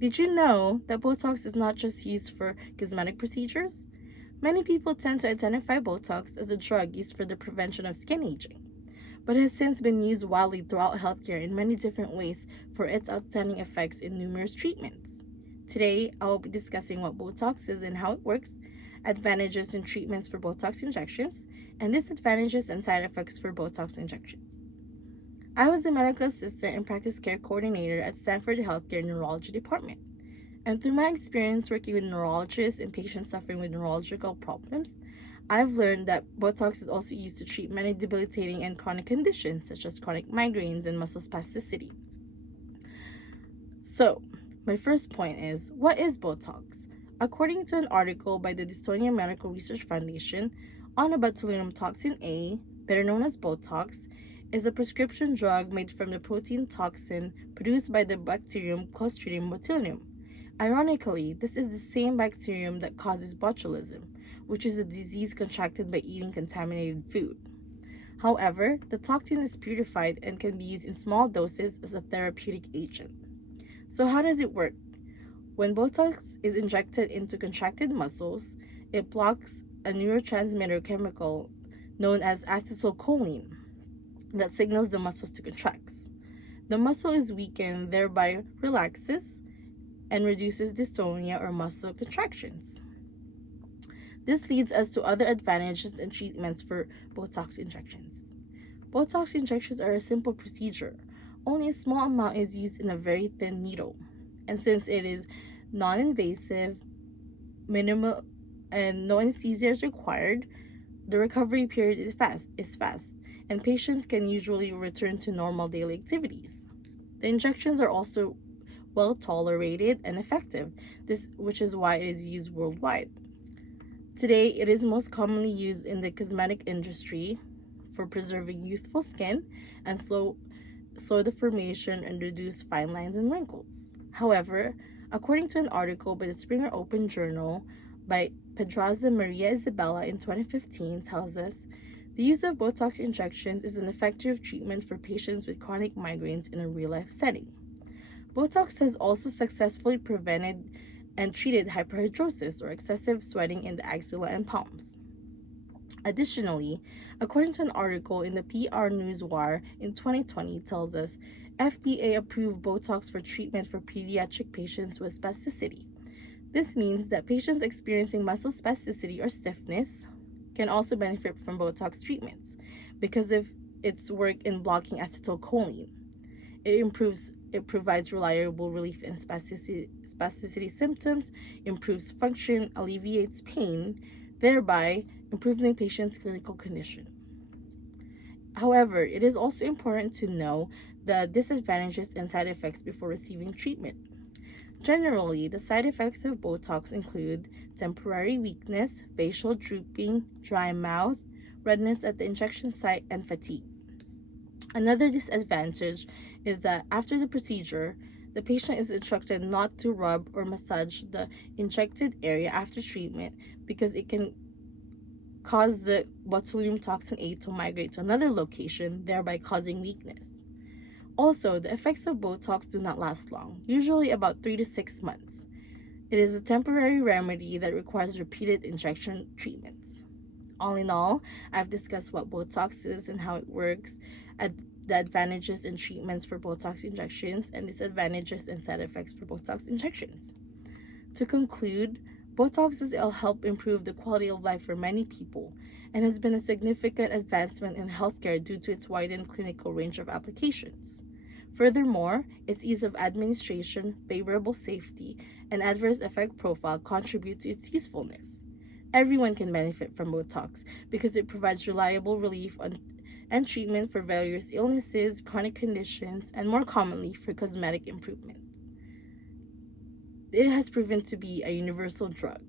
Did you know that Botox is not just used for cosmetic procedures? Many people tend to identify Botox as a drug used for the prevention of skin aging, but it has since been used widely throughout healthcare in many different ways for its outstanding effects in numerous treatments. Today, I will be discussing what Botox is and how it works, advantages and treatments for Botox injections, and disadvantages and side effects for Botox injections. I was a medical assistant and practice care coordinator at Stanford Healthcare Neurology Department. And through my experience working with neurologists and patients suffering with neurological problems, I've learned that Botox is also used to treat many debilitating and chronic conditions such as chronic migraines and muscle spasticity. So, my first point is, what is Botox? According to an article by the Dystonia Medical Research Foundation, on botulinum toxin A, better known as Botox, is a prescription drug made from the protein toxin produced by the bacterium Clostridium botulinum. Ironically, this is the same bacterium that causes botulism, which is a disease contracted by eating contaminated food. However, the toxin is purified and can be used in small doses as a therapeutic agent. So, how does it work? When Botox is injected into contracted muscles, it blocks a neurotransmitter chemical known as acetylcholine that signals the muscles to contract. The muscle is weakened, thereby relaxes and reduces dystonia or muscle contractions. This leads us to other advantages and treatments for Botox injections. Botox injections are a simple procedure. Only a small amount is used in a very thin needle. And since it is non-invasive, minimal, and no anesthesia is required, the recovery period is fast, and patients can usually return to normal daily activities. The injections are also well tolerated and effective, which is why it is used worldwide. Today, it is most commonly used in the cosmetic industry for preserving youthful skin and slow the formation and reduce fine lines and wrinkles. However, according to an article by the Springer Open Journal by Pedraza Maria Isabella in 2015 tells us the use of Botox injections is an effective treatment for patients with chronic migraines in a real-life setting. Botox has also successfully prevented and treated hyperhidrosis or excessive sweating in the axilla and palms. Additionally, according to an article in the PR Newswire in 2020 tells us FDA approved Botox for treatment for pediatric patients with spasticity. This means that patients experiencing muscle spasticity or stiffness can also benefit from Botox treatments because of its work in blocking acetylcholine. It provides reliable relief in spasticity symptoms, improves function, alleviates pain, thereby improving the patient's clinical condition. However, it is also important to know the disadvantages and side effects before receiving treatment. Generally, the side effects of Botox include temporary weakness, facial drooping, dry mouth, redness at the injection site, and fatigue. Another disadvantage is that after the procedure, the patient is instructed not to rub or massage the injected area after treatment because it can cause the botulinum toxin A to migrate to another location, thereby causing weakness. Also, the effects of Botox do not last long, usually about 3 to 6 months. It is a temporary remedy that requires repeated injection treatments. All in all, I've discussed what Botox is and how it works, the advantages and treatments for Botox injections, and disadvantages and side effects for Botox injections. To conclude, Botox will help improve the quality of life for many people and has been a significant advancement in healthcare due to its widened clinical range of applications. Furthermore, its ease of administration, favorable safety, and adverse effect profile contribute to its usefulness. Everyone can benefit from Botox because it provides reliable relief and treatment for various illnesses, chronic conditions, and more commonly for cosmetic improvement. It has proven to be a universal drug.